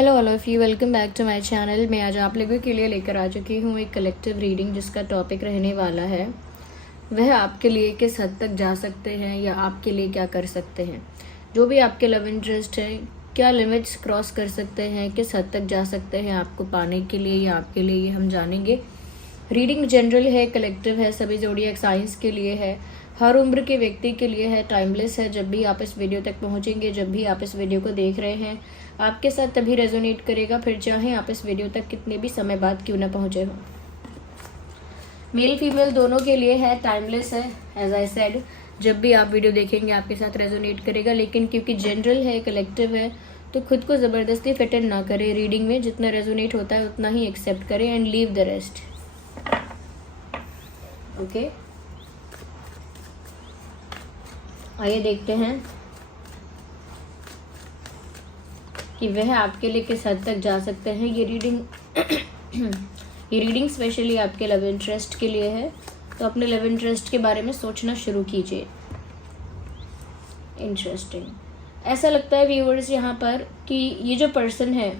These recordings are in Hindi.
Hello all of you, welcome back to my channel. मैं आज आप लोगों के लिए लेकर आ चुकी हूँ एक कलेक्टिव रीडिंग जिसका टॉपिक रहने वाला है वह आपके लिए किस हद तक जा सकते हैं या आपके लिए क्या कर सकते हैं। जो भी आपके लव इंटरेस्ट है, क्या लिमिट्स क्रॉस कर सकते हैं, किस हद तक जा सकते हैं आपको पाने के लिए या आपके लिए, ये हम जानेंगे। रीडिंग जनरल है, कलेक्टिव है, सभी ज़ोडिएक साइंस के लिए है, हर उम्र के व्यक्ति के लिए है, टाइमलेस है। जब भी आप इस वीडियो तक पहुंचेंगे, जब भी आप इस वीडियो को देख रहे हैं, आपके साथ तभी रेजोनेट करेगा, फिर चाहे आप इस वीडियो तक कितने भी समय बाद क्यों ना पहुंचे हो। मेल फीमेल दोनों के लिए है, टाइमलेस है। एज आई सेड, जब भी आप वीडियो देखेंगे आपके साथ रेजोनेट करेगा, लेकिन क्योंकि जनरल है, कलेक्टिव है, तो खुद को ज़बरदस्ती फिट इन ना करें। रीडिंग में जितना रेजोनेट होता है उतना ही एक्सेप्ट करें and leave the rest. Okay, आइए देखते हैं कि वह आपके लिए किस हद तक जा सकते हैं। ये रीडिंग स्पेशली आपके लव इंटरेस्ट के लिए है, तो अपने लव इंटरेस्ट के बारे में सोचना शुरू कीजिए। इंटरेस्टिंग, ऐसा लगता है व्यूअर्स यहाँ पर कि ये जो पर्सन है,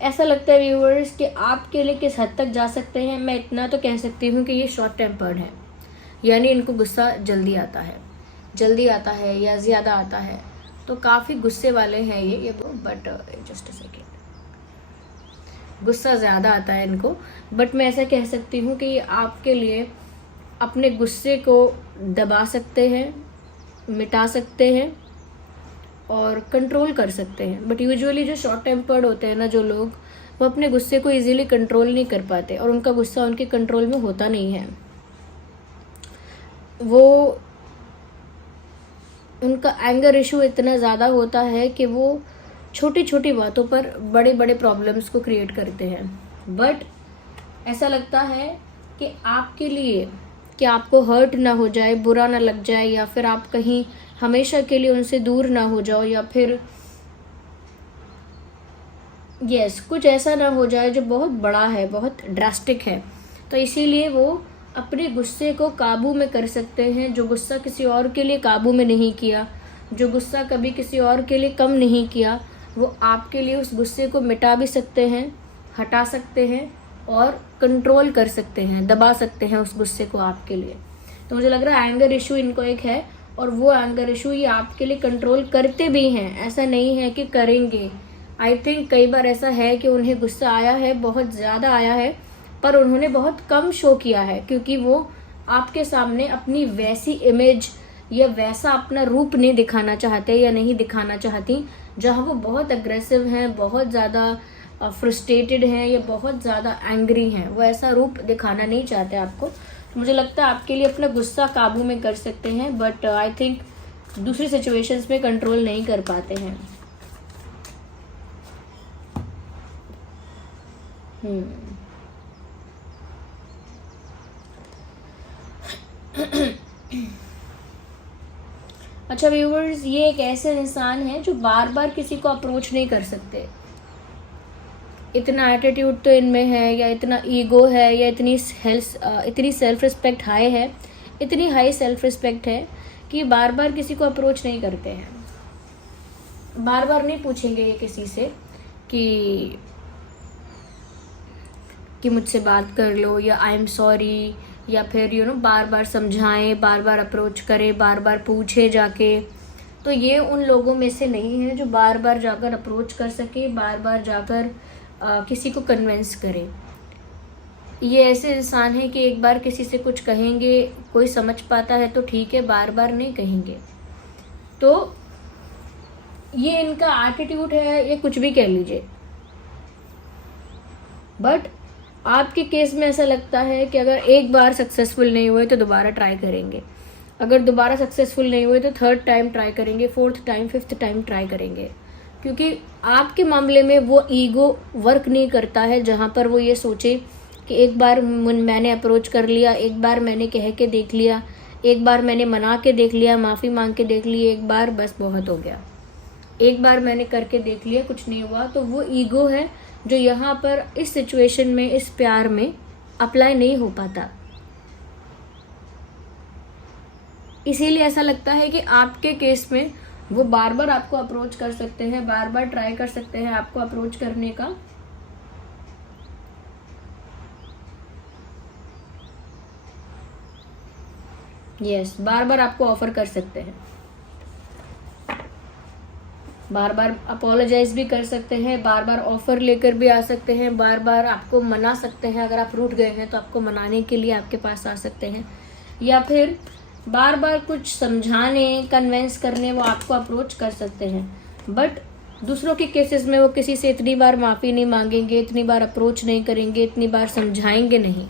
ऐसा लगता है व्यूअर्स कि आपके लिए किस हद तक जा सकते हैं। मैं इतना तो कह सकती हूँ कि ये शॉर्ट टेम्पर्ड है, यानी इनको गुस्सा जल्दी आता है या ज़्यादा आता है, तो काफ़ी गुस्से वाले हैं ये बट जस्ट अ सेकेंड, गुस्सा ज़्यादा आता है इनको। बट मैं ऐसा कह सकती हूँ कि ये आपके लिए अपने गुस्से को दबा सकते हैं, मिटा सकते हैं और कंट्रोल कर सकते हैं। बट यूजुअली जो शॉर्ट टेम्पर्ड होते हैं ना जो लोग, वो अपने गुस्से को इजीली कंट्रोल नहीं कर पाते और उनका गुस्सा उनके कंट्रोल में होता नहीं है। वो उनका एंगर इशू इतना ज़्यादा होता है कि वो छोटी छोटी बातों पर बड़े बड़े प्रॉब्लम्स को क्रिएट करते हैं। बट ऐसा लगता है कि आपके लिए कि आपको हर्ट ना हो जाए, बुरा ना लग जाए, या फिर आप कहीं हमेशा के लिए उनसे दूर ना हो जाओ, या फिर कुछ ऐसा ना हो जाए जो बहुत बड़ा है, बहुत ड्रास्टिक है। तो इसीलिए वो अपने गुस्से को काबू में कर सकते हैं। जो गुस्सा किसी और के लिए काबू में नहीं किया, जो गुस्सा कभी किसी और के लिए कम नहीं किया, वो आपके लिए उस गुस्से को मिटा भी सकते हैं, हटा सकते हैं और कंट्रोल कर सकते हैं, दबा सकते हैं उस गुस्से को आपके लिए। तो मुझे लग रहा है एंगर इशू इनको एक है, और वो एंगर इशू ये आपके लिए कंट्रोल करते भी हैं। ऐसा नहीं है कि करेंगे। आई थिंक कई बार ऐसा है कि उन्हें गुस्सा आया है, बहुत ज़्यादा आया है, पर उन्होंने बहुत कम शो किया है, क्योंकि वो आपके सामने अपनी वैसी इमेज या वैसा अपना रूप नहीं दिखाना चाहते या नहीं दिखाना चाहती जहाँ वो बहुत अग्रेसिव हैं, बहुत ज़्यादा फ्रस्ट्रेटेड हैं या बहुत ज़्यादा एंग्री हैं। वो ऐसा रूप दिखाना नहीं चाहते आपको। तो मुझे लगता है आपके लिए अपना गुस्सा काबू में कर सकते हैं, बट आई थिंक दूसरी सिचुएशंस में कंट्रोल नहीं कर पाते हैं। अच्छा व्यूवर्स, ये एक ऐसे इंसान है जो बार बार किसी को अप्रोच नहीं कर सकते। इतना एटीट्यूड तो इनमें है, या इतना ईगो है, या इतनी सेल्फ रिस्पेक्ट हाई है, इतनी हाई सेल्फ रिस्पेक्ट है कि बार बार किसी को अप्रोच नहीं करते हैं। बार बार नहीं पूछेंगे ये किसी से कि मुझसे बात कर लो, या आई एम सॉरी, या फिर बार बार समझाएं, बार बार अप्रोच करें, बार बार पूछे जाके। तो ये उन लोगों में से नहीं है जो बार बार जाकर अप्रोच कर सके, बार बार जाकर किसी को कन्विंस करें। ये ऐसे इंसान है कि एक बार किसी से कुछ कहेंगे, कोई समझ पाता है तो ठीक है, बार बार नहीं कहेंगे। तो ये इनका एटीट्यूड है, ये कुछ भी कह लीजिए। बट आपके केस में ऐसा लगता है कि अगर एक बार सक्सेसफुल नहीं हुए तो दोबारा ट्राई करेंगे, अगर दोबारा सक्सेसफुल नहीं हुए तो थर्ड टाइम ट्राई करेंगे, fourth time, fifth time try करेंगे। क्योंकि आपके मामले में वो ईगो वर्क नहीं करता है जहाँ पर वो ये सोचे कि एक बार मैंने अप्रोच कर लिया, एक बार मैंने कह के देख लिया, एक बार मैंने मना के देख लिया, माफ़ी मांग के देख ली, एक बार बस बहुत हो गया, एक बार मैंने करके देख लिया, कुछ नहीं हुआ। तो वो ईगो है जो यहाँ पर इस सिचुएशन में, इस प्यार में अप्लाई नहीं हो पाता। इसीलिए ऐसा लगता है कि आपके केस में वो बार बार आपको अप्रोच कर सकते हैं, बार बार ट्राई कर सकते हैं आपको अप्रोच करने का। यस, बार बार आपको ऑफर कर सकते हैं, बार बार अपोलोजाइज भी कर सकते हैं, बार बार ऑफर लेकर भी आ सकते हैं, बार बार आपको मना सकते हैं। अगर आप रूठ गए हैं तो आपको मनाने के लिए आपके पास आ सकते हैं, या फिर बार बार कुछ समझाने, कन्विंस करने वो आपको अप्रोच कर सकते हैं। बट दूसरों के केसेस में वो किसी से इतनी बार माफ़ी नहीं मांगेंगे, इतनी बार अप्रोच नहीं करेंगे, इतनी बार समझाएंगे नहीं।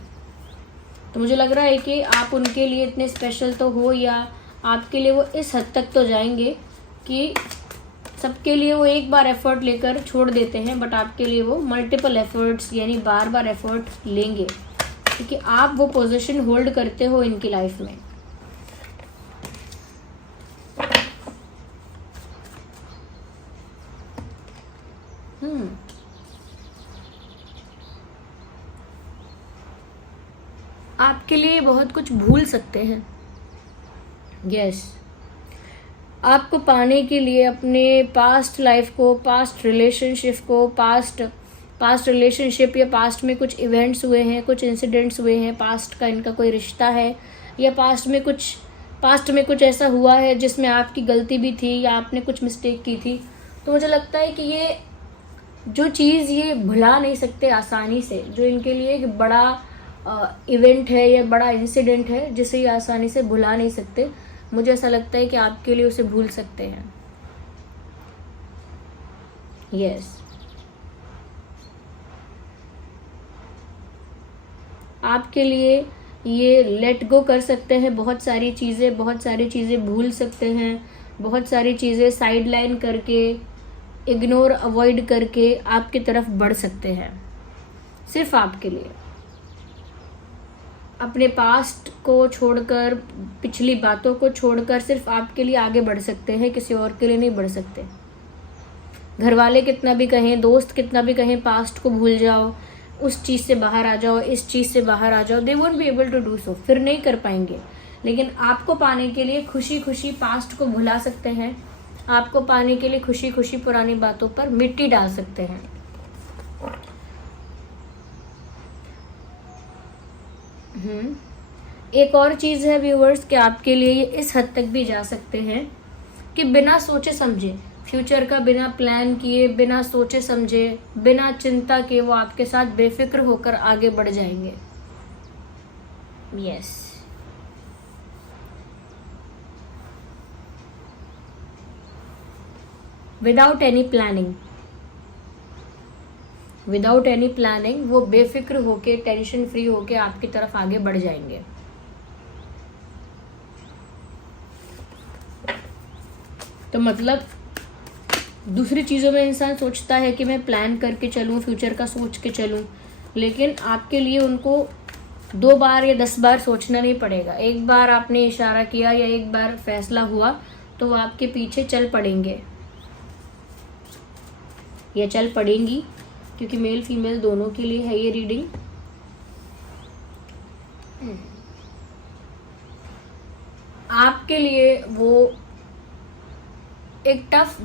तो मुझे लग रहा है कि आप उनके लिए इतने स्पेशल तो हो, या आपके लिए वो इस हद तक तो जाएंगे कि सबके लिए वो एक बार एफर्ट लेकर छोड़ देते हैं, बट आपके लिए वो मल्टीपल एफर्ट्स यानी बार बार एफर्ट लेंगे, क्योंकि आप वो पोजीशन होल्ड करते हो इनकी लाइफ में। आपके लिए बहुत कुछ भूल सकते हैं। यस, आपको पाने के लिए अपने पास्ट लाइफ को, पास्ट रिलेशनशिप को, पास्ट रिलेशनशिप या पास्ट में कुछ इवेंट्स हुए हैं, कुछ इंसिडेंट्स हुए हैं, पास्ट का इनका कोई रिश्ता है, या पास्ट में कुछ ऐसा हुआ है जिसमें आपकी गलती भी थी या आपने कुछ मिस्टेक की थी। तो मुझे लगता है कि ये जो चीज़ ये भुला नहीं सकते आसानी से, जो इनके लिए एक बड़ा इवेंट है या बड़ा इंसिडेंट है जिसे ये आसानी से भुला नहीं सकते, मुझे ऐसा लगता है कि आपके लिए उसे भूल सकते हैं। यस, आपके लिए ये लेट गो कर सकते हैं, बहुत सारी चीज़ें भूल सकते हैं, बहुत सारी चीज़ें साइड लाइन करके, इग्नोर, अवॉइड करके आपकी तरफ बढ़ सकते हैं। सिर्फ आपके लिए, अपने पास्ट को छोड़कर, पिछली बातों को छोड़कर सिर्फ आपके लिए आगे बढ़ सकते हैं, किसी और के लिए नहीं बढ़ सकते। घर वाले कितना भी कहें, दोस्त कितना भी कहें, पास्ट को भूल जाओ, उस चीज़ से बाहर आ जाओ, इस चीज़ से बाहर आ जाओ, they won't be able to do so, फिर नहीं कर पाएंगे। लेकिन आपको पाने के लिए खुशी खुशी पास्ट को भुला सकते हैं, आपको पाने के लिए खुशी खुशी पुरानी बातों पर मिट्टी डाल सकते हैं। एक और चीज़ है व्यूवर्स कि आपके लिए ये इस हद तक भी जा सकते हैं कि बिना सोचे समझे, फ्यूचर का बिना प्लान किए, बिना सोचे समझे, बिना चिंता के वो आपके साथ बेफिक्र होकर आगे बढ़ जाएंगे। यस, विदाउट एनी प्लानिंग वो बेफिक्र होके, टेंशन फ्री होके आपकी तरफ आगे बढ़ जाएंगे। तो मतलब दूसरी चीज़ों में इंसान सोचता है कि मैं प्लान करके चलूँ, फ्यूचर का सोच के चलूँ, लेकिन आपके लिए उनको 2 बार या 10 बार सोचना नहीं पड़ेगा। एक बार आपने इशारा किया या एक बार फैसला हुआ तो वो आपके पीछे चल पड़ेंगे या चल पड़ेंगी, क्योंकि मेल फीमेल दोनों के लिए है ये रीडिंग। आपके लिए वो एक टफ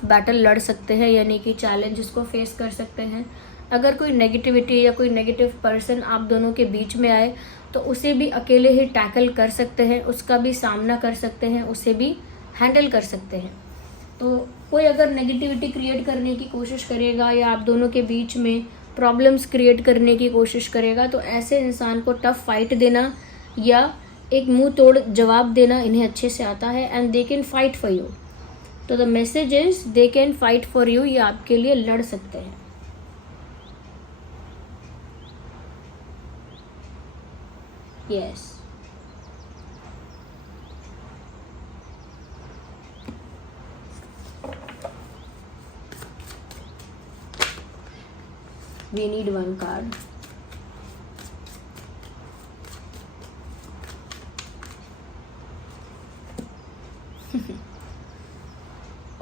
बैटल लड़ सकते हैं, यानी कि चैलेंजेस को फेस कर सकते हैं। अगर कोई नेगेटिविटी या कोई नेगेटिव पर्सन आप दोनों के बीच में आए तो उसे भी अकेले ही टैकल कर सकते हैं, उसका भी सामना कर सकते हैं, उसे भी हैंडल कर सकते हैं। तो कोई अगर नेगेटिविटी क्रिएट करने की कोशिश करेगा या आप दोनों के बीच में प्रॉब्लम्स क्रिएट करने की कोशिश करेगा, तो ऐसे इंसान को टफ फाइट देना या एक मुंह तोड़ जवाब देना इन्हें अच्छे से आता है, and they can fight for you. तो the message is they can fight for you, ये आपके लिए लड़ सकते हैं। Yes, we need one card.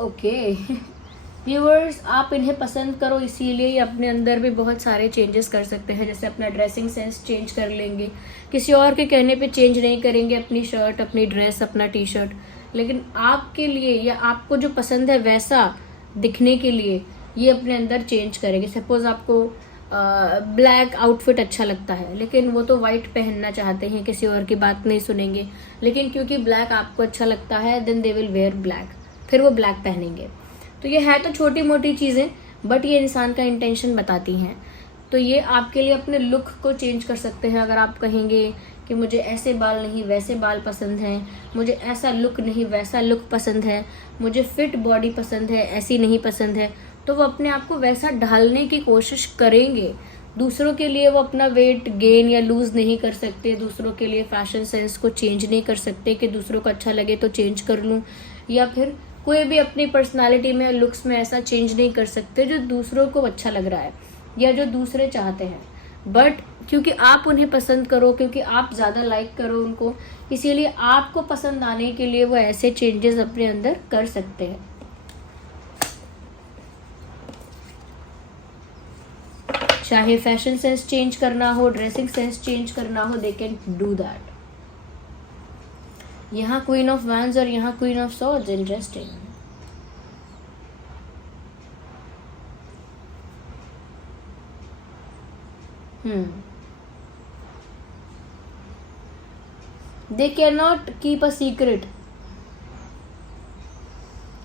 Okay viewers, आप इन्हें पसंद करो इसीलिए ये अपने अंदर भी बहुत सारे चेंजेस कर सकते हैं। जैसे अपना ड्रेसिंग सेंस चेंज कर लेंगे, किसी और के कहने पे चेंज नहीं करेंगे अपनी शर्ट, अपनी ड्रेस, अपना टी शर्ट, लेकिन आपके लिए या आपको जो पसंद है वैसा दिखने के लिए ये अपने अंदर चेंज करेंगे। सपोज आपको ब्लैक आउटफिट अच्छा लगता है, लेकिन वो तो वाइट पहनना चाहते हैं, किसी और की बात नहीं सुनेंगे, लेकिन क्योंकि ब्लैक आपको अच्छा लगता है then they will wear black, फिर वो ब्लैक पहनेंगे। तो ये है तो छोटी मोटी चीज़ें, बट ये इंसान का इंटेंशन बताती हैं। तो ये आपके लिए अपने लुक को चेंज कर सकते हैं। अगर आप कहेंगे कि मुझे ऐसे बाल नहीं वैसे बाल पसंद हैं, मुझे ऐसा लुक नहीं वैसा लुक पसंद है, मुझे फिट बॉडी पसंद है ऐसी नहीं पसंद है, तो वो अपने आप को वैसा ढालने की कोशिश करेंगे। दूसरों के लिए वो अपना वेट गेन या लूज़ नहीं कर सकते, दूसरों के लिए फैशन सेंस को चेंज नहीं कर सकते कि दूसरों को अच्छा लगे तो चेंज कर लूँ, या फिर कोई भी अपनी पर्सनालिटी में लुक्स में ऐसा चेंज नहीं कर सकते जो दूसरों को अच्छा लग रहा है या जो दूसरे चाहते हैं। बट क्योंकि आप उन्हें पसंद करो, क्योंकि आप ज़्यादा लाइक करो उनको, इसीलिए आपको पसंद आने के लिए वो ऐसे चेंजेस अपने अंदर कर सकते हैं। चाहे फैशन सेंस चेंज करना हो, ड्रेसिंग सेंस चेंज करना हो, दे कैन डू दैट। यहाँ क्वीन ऑफ वैंड्स और यहाँ queen of swords, interesting. They cannot keep a secret.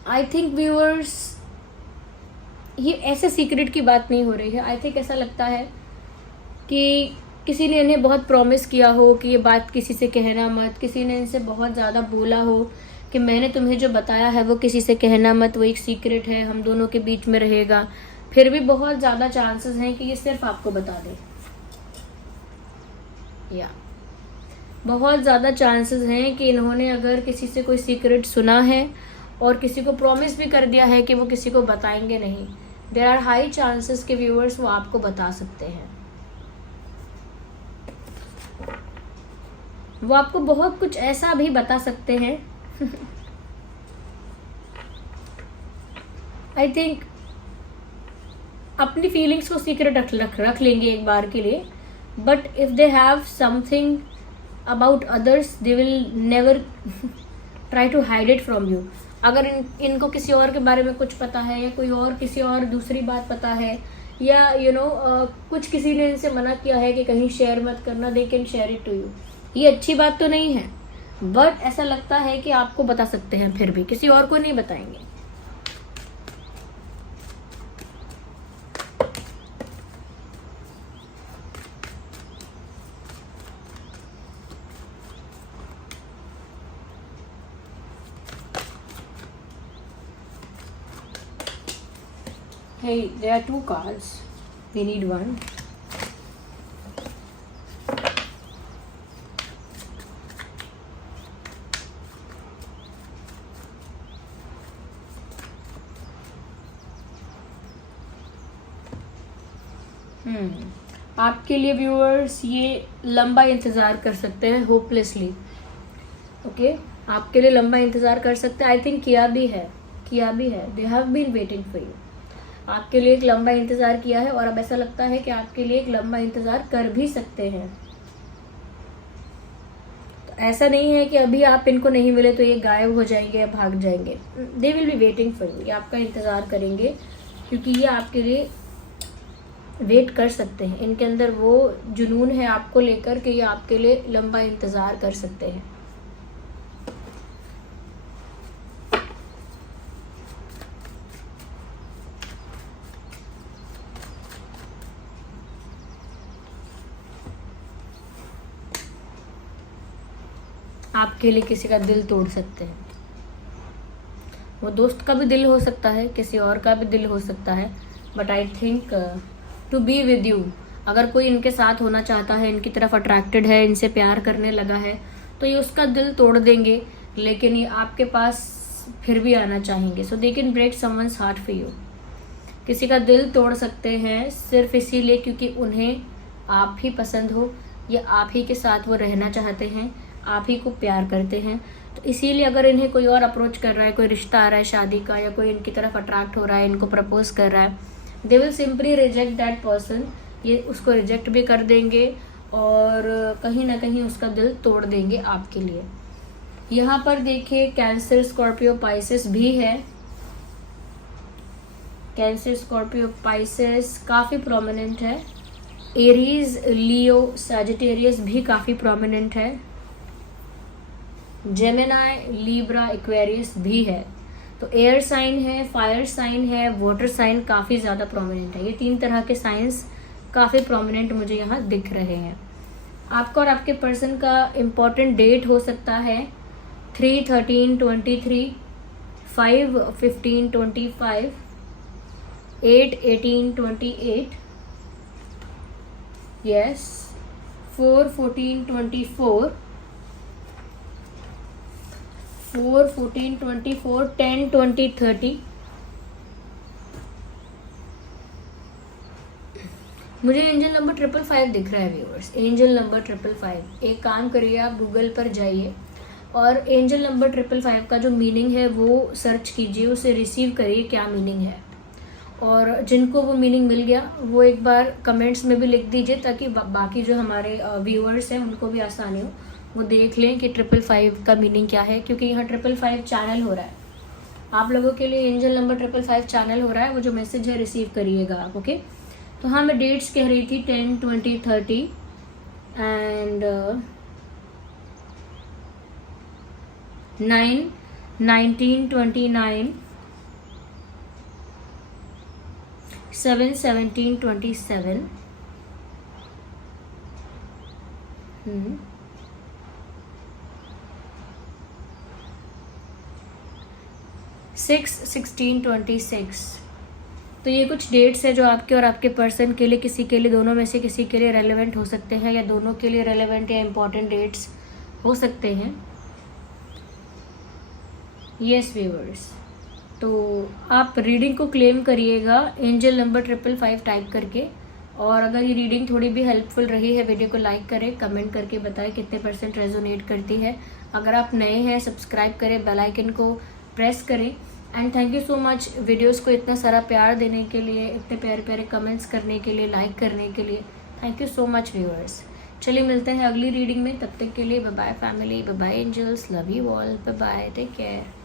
I think viewers, ये ऐसे सीक्रेट की बात नहीं हो रही है। आई थिंक ऐसा लगता है कि किसी ने इन्हें बहुत प्रॉमिस किया हो कि ये बात किसी से कहना मत, किसी ने इनसे बहुत ज़्यादा बोला हो कि मैंने तुम्हें जो बताया है वो किसी से कहना मत, वो एक सीक्रेट है, हम दोनों के बीच में रहेगा। फिर भी बहुत ज़्यादा चांसेस हैं कि ये सिर्फ आपको बता दे, या बहुत ज़्यादा चांसेस हैं कि इन्होंने अगर किसी से कोई सीक्रेट सुना है और किसी को प्रॉमिस भी कर दिया है कि वो किसी को बताएंगे नहीं, देयर आर हाई चांसेस के व्यूअर्स वो आपको बता सकते हैं। वो आपको बहुत कुछ ऐसा भी बता सकते हैं आई थिंक अपनी फीलिंग्स को सीक्रेट रख लेंगे एक बार के लिए, but if they have something about others they will never try to hide it from you. अगर इनको किसी और के बारे में कुछ पता है या कोई और किसी और दूसरी बात पता है, या कुछ किसी ने इनसे मना किया है कि कहीं शेयर मत करना, they can share it to you. ये अच्छी बात तो नहीं है, बट ऐसा लगता है कि आपको बता सकते हैं, फिर भी किसी और को नहीं बताएंगे। Hey, there are 2 cards. We need one. आपके लिए व्यूअर्स ये लंबा इंतज़ार कर सकते हैं, होपलेसली। ओके, आपके लिए लंबा इंतज़ार कर सकते हैं। आई थिंक किया भी है। They have been waiting for you. आपके लिए एक लंबा इंतज़ार किया है और अब ऐसा लगता है कि आपके लिए एक लंबा इंतज़ार कर भी सकते हैं। तो ऐसा नहीं है कि अभी आप इनको नहीं मिले तो ये गायब हो जाएंगे या भाग जाएंगे। They will be waiting for you. ये आपका इंतज़ार करेंगे क्योंकि ये आपके लिए वेट कर सकते हैं। इनके अंदर वो जुनून है आपको लेकर कि ये आपके लिए लंबा इंतज़ार कर सकते हैं। आपके लिए किसी का दिल तोड़ सकते हैं। वो दोस्त का भी दिल हो सकता है, किसी और का भी दिल हो सकता है, but I think to be with you. अगर कोई इनके साथ होना चाहता है, इनकी तरफ अट्रैक्टेड है, इनसे प्यार करने लगा है, तो ये उसका दिल तोड़ देंगे, लेकिन ये आपके पास फिर भी आना चाहेंगे। So they can break someone's heart for you. किसी का दिल तोड़ सकते हैं सिर्फ इसीलिए क्योंकि उन्हें आप ही पसंद हो या आप ही के साथ वो रहना चाहते हैं, आप ही को प्यार करते हैं। तो इसीलिए अगर इन्हें कोई और अप्रोच कर रहा है, कोई रिश्ता आ रहा है शादी का, या कोई इनकी तरफ अट्रैक्ट हो रहा है, इनको प्रपोज कर रहा है, they will simply reject that person. ये उसको रिजेक्ट भी कर देंगे और कहीं ना कहीं उसका दिल तोड़ देंगे आपके लिए। यहाँ पर देखिए कैंसर, स्कॉर्पियो, पाइसेस भी है। कैंसर, स्कॉर्पियो, पाइसेस काफ़ी प्रोमिनेंट है। एरीज, लियो, सैजिटेरियस भी काफ़ी प्रोमिनेंट है। जेमिनाई, लिब्रा, एक्वेरियस भी है। तो एयर साइन है, फायर साइन है, वाटर साइन काफ़ी ज़्यादा प्रोमिनेंट है। ये 3 तरह के साइंस काफ़ी प्रोमिनेंट मुझे यहाँ दिख रहे हैं। आपका और आपके पर्सन का इम्पॉर्टेंट डेट हो सकता है 3/13/23, 5/15/25, 8/18/28, यस, 4/14/24, 4/14/24, 10/20/30। मुझे एंजल नंबर 555 दिख रहा है व्यूअर्स। Angel number 555। एक काम करिए, आप गूगल पर जाइए और एंजल नंबर 555 का जो मीनिंग है वो सर्च कीजिए, उसे रिसीव करिए क्या मीनिंग है। और जिनको वो मीनिंग मिल गया वो एक बार कमेंट्स में भी लिख दीजिए, ताकि बाकी जो हमारे व्यूअर्स हैं उनको भी आसानी हो, वो देख लें कि 555 का मीनिंग क्या है। क्योंकि यहाँ 555 चैनल हो रहा है आप लोगों के लिए, एंजल नंबर 555 चैनल हो रहा है। वो जो मैसेज है रिसीव करिएगा आप, ओके। तो हाँ, मैं डेट्स कह रही थी 10, 20, 30 एंड 9, 19, 29, 7, 17, 27, 6, 16, 26। तो ये कुछ डेट्स है जो आपके और आपके पर्सन के लिए, किसी के लिए, दोनों में से किसी के लिए रेलेवेंट हो सकते हैं, या दोनों के लिए रेलेवेंट या इम्पॉर्टेंट डेट्स हो सकते हैं। यस व्यूअर्स, तो आप रीडिंग को क्लेम करिएगा एंजल नंबर 555 टाइप करके। और अगर ये रीडिंग थोड़ी भी हेल्पफुल रही है, वीडियो को लाइक करें, कमेंट करके बताएं कितने % रेजोनेट करती है। अगर आप नए हैं, सब्सक्राइब करें, बेल आइकन को प्रेस करें। And thank you so much videos को इतना सारा प्यार देने के लिए, इतने प्यारे प्यारे कमेंट्स करने के लिए, लाइक करने के लिए। Thank you so much viewers. चलिए मिलते हैं अगली रीडिंग में, तब तक के लिए bye bye family, bye bye angels, love you all, bye bye, take care.